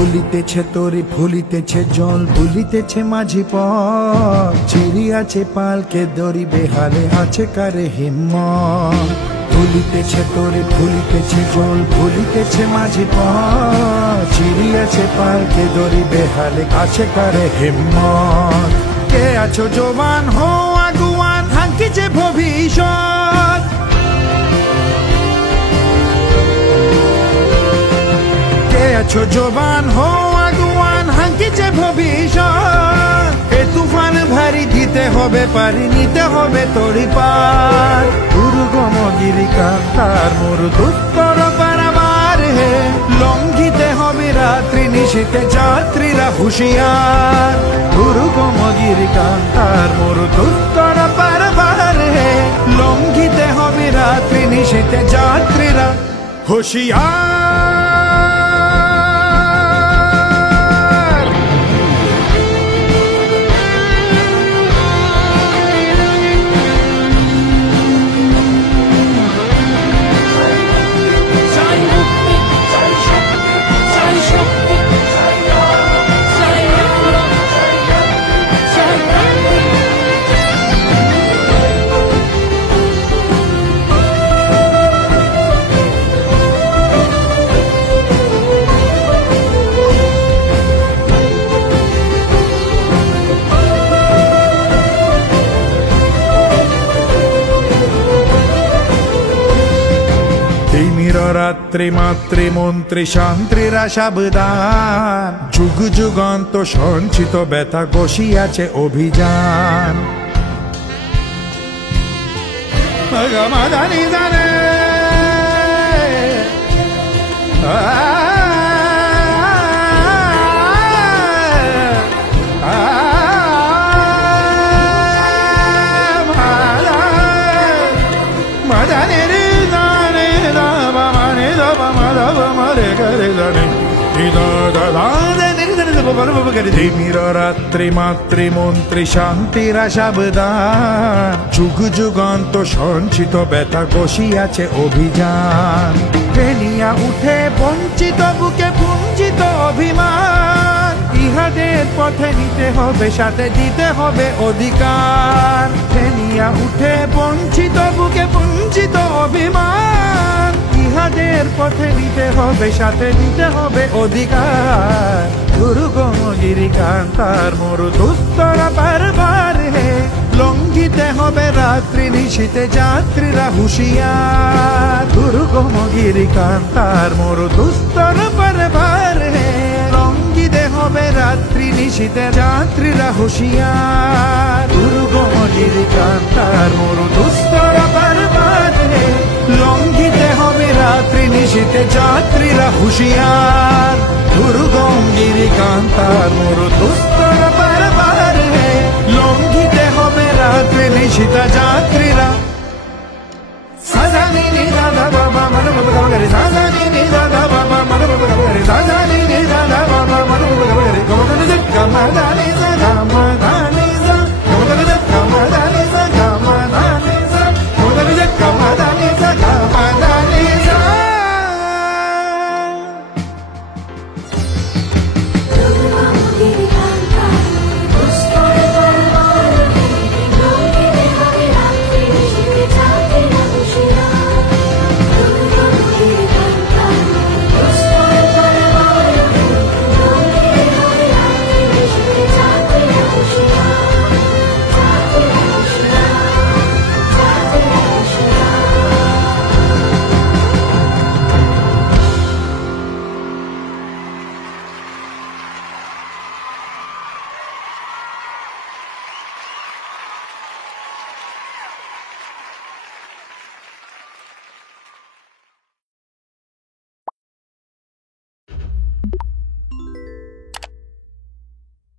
ভুলিতেছে তরি ভুলিতেছে জল ভুলিতেছে মাঝি পথ চিরিয়াছে পালকে দড়ি বেহালে আছে কারে হিম্মত ভুলিতেছে তরি ভুলিতেছে জল ভুলিতেছে মাঝি পথ চিরিয়াছে পালকে দড়ি বেহালে আছে কারে হিম্মত কে আছো জবান হো আগুয়ান হাঙ্কিছে ভবিষ্যৎ কে আছো জবান হো আগুয়ান হাঙ্কিছে ভবিষ্যৎ এ তুফান ভারী দিতে হবে পারি নিতে হবে তড়ি পার দুর্গম গিরিকান্তার মরুদুত্তর পারাবার হে লঙ্ঘিতে হবে রাত্রি নিশীতে যাত্রীরা হুঁশিয়ার দুর্গম গিরিকান্তার মরুদুত্তর পারাবার হে লঙ্ঘিতে হবে রাত্রি নিশীতে যাত্রীরা হুঁশিয়ার রাত্রি মাতৃমন্ত্রী শান্তিরা সাবধান যুগ যুগান্ত সঞ্চিত ব্যথা বসিয়াছে অভিযান রাত্রি মাতৃমন্ত্রী শান্তিরা সাবধান যুগ যুগান্ত সঞ্চিত ব্যথা বসিয়াছে অভিযান ফেলিয়া উঠে বঞ্চিত বুকে পুঞ্জিত অভিমান ইহাদের পথে নিতে হবে সাথে দিতে হবে অধিকার ফেলিয়া উঠে বঞ্চিত বুকে পুঞ্জিত অভিমান ইহাদের পথে নিতে হবে সাথে দিতে হবে অধিকার দুর্গম গিরিকান্তার মরুদুস্তরা বারবার হে লঙ্ঘিতে হবে রাত্রি নিশীতে যাত্রীরা হুঁশিয়ার দুর্গম গিরিকান্তার মরুদুস্তর বারবার হে লঙ্ঘিতে হবে রাত্রি নিশীতে যাত্রীরা হুঁশিয়ার দুর্গম গিরিকান্তার মরুদুস্তর বারবার হে লঙ্ঘিতে হবে রাত্রি নিশীতে যাত্রীরা হুঁশিয়ার দুর্গম গিরিকান্তার মরুদুস্তর বারবার হে লঙ্ঘিতে হবে রাত্রি নিশীতে যাত্রীরা সাজানি নি দাদা বাবা মন বাবা সাজানি নি দাদা বাবা মন বাবা